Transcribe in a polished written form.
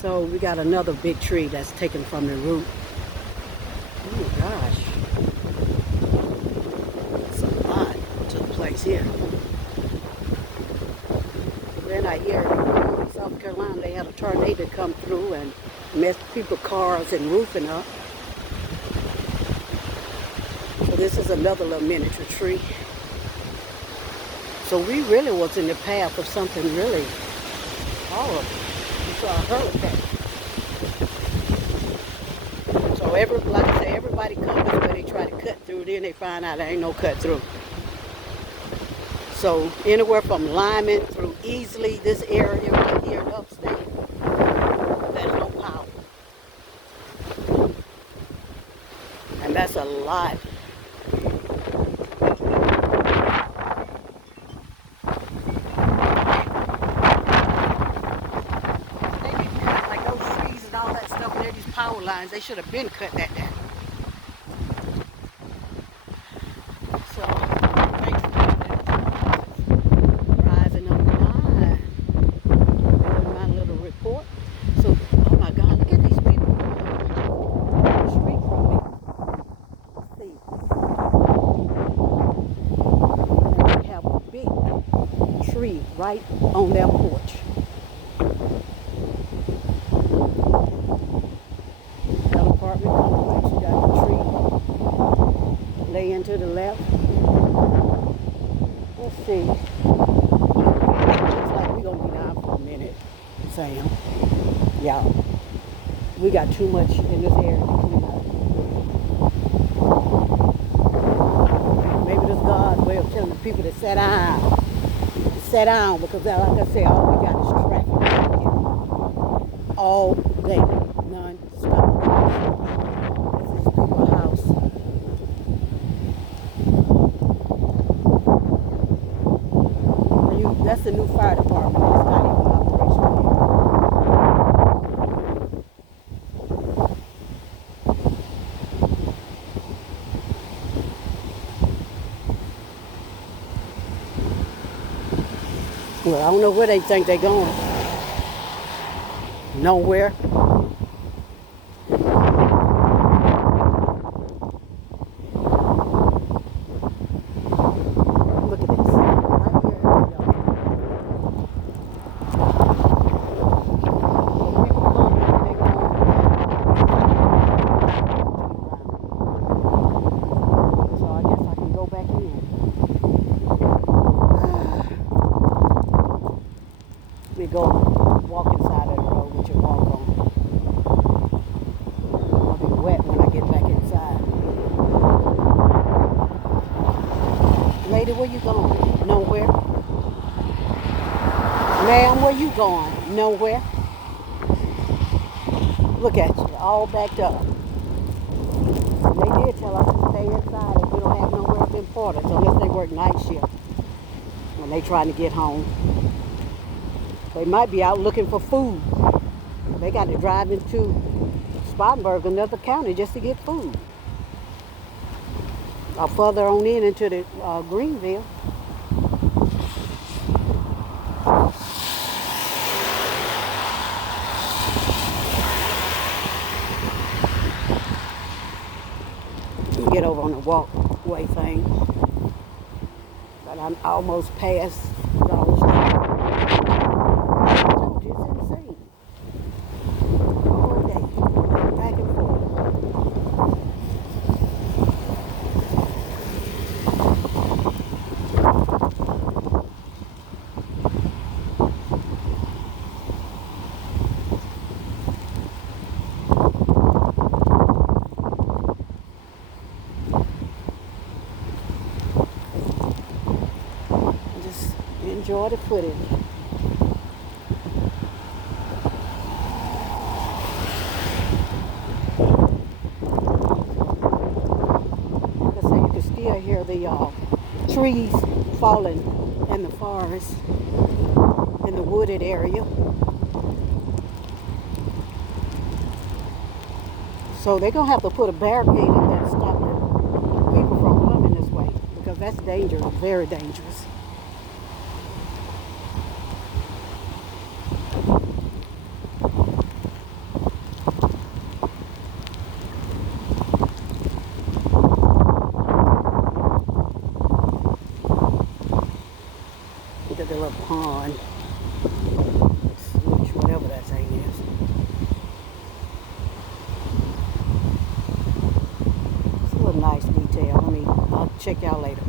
So we got another big tree that's taken from the root. Oh my gosh. That's a lot to the place here. Then I hear in South Carolina they had a tornado come through and messed people's cars and roofing up. So this is another little miniature tree. So we really was in the path of something really horrible. We saw a hurricane. So like I say, everybody comes where they try to cut through, then they find out there ain't no cut through. So anywhere from Lyman through Easley, this area right here in upstate, there's no power. And that's a lot. Power lines, they should have been cut that down. So, thanks for rising on the line. Doing my little report. So, oh my God, look at these people on the street from me. Let's see. And they have a big tree right on their porch. Apartment complex, you got the tree laying to the left. Let's see. Looks like we're gonna be down for a minute, Sam. Y'all, we got too much in this area to clean up. Maybe this God's way of telling the people to sit down. Sit down, because like I say, all we got is traffic right here. All day, non-stop. That's the new fire department. It's not even operational yet. Well, I don't know where they think they're going. Nowhere. Go walk inside of the road with your walk on. I'll be wet when I get back inside. Lady, where you going? Nowhere. Ma'am, where you going? Nowhere. Look at you, all backed up. They did tell us to stay inside if we don't have nowhere to import us unless they work night shift when they trying to get home. They might be out looking for food. They got to drive into Spartanburg, another county, just to get food. Or further on into the Greenville. Get over on the walkway thing. But I'm almost past Dollar Store. Enjoy the footage. Like I say, you can still hear the trees falling in the forest, in the wooded area. So they're going to have to put a barricade in there to stop the people from coming this way, because that's dangerous, very dangerous. Look at the little pond. Sluice, whatever that thing is. It's a little nice detail. I'll check y'all later.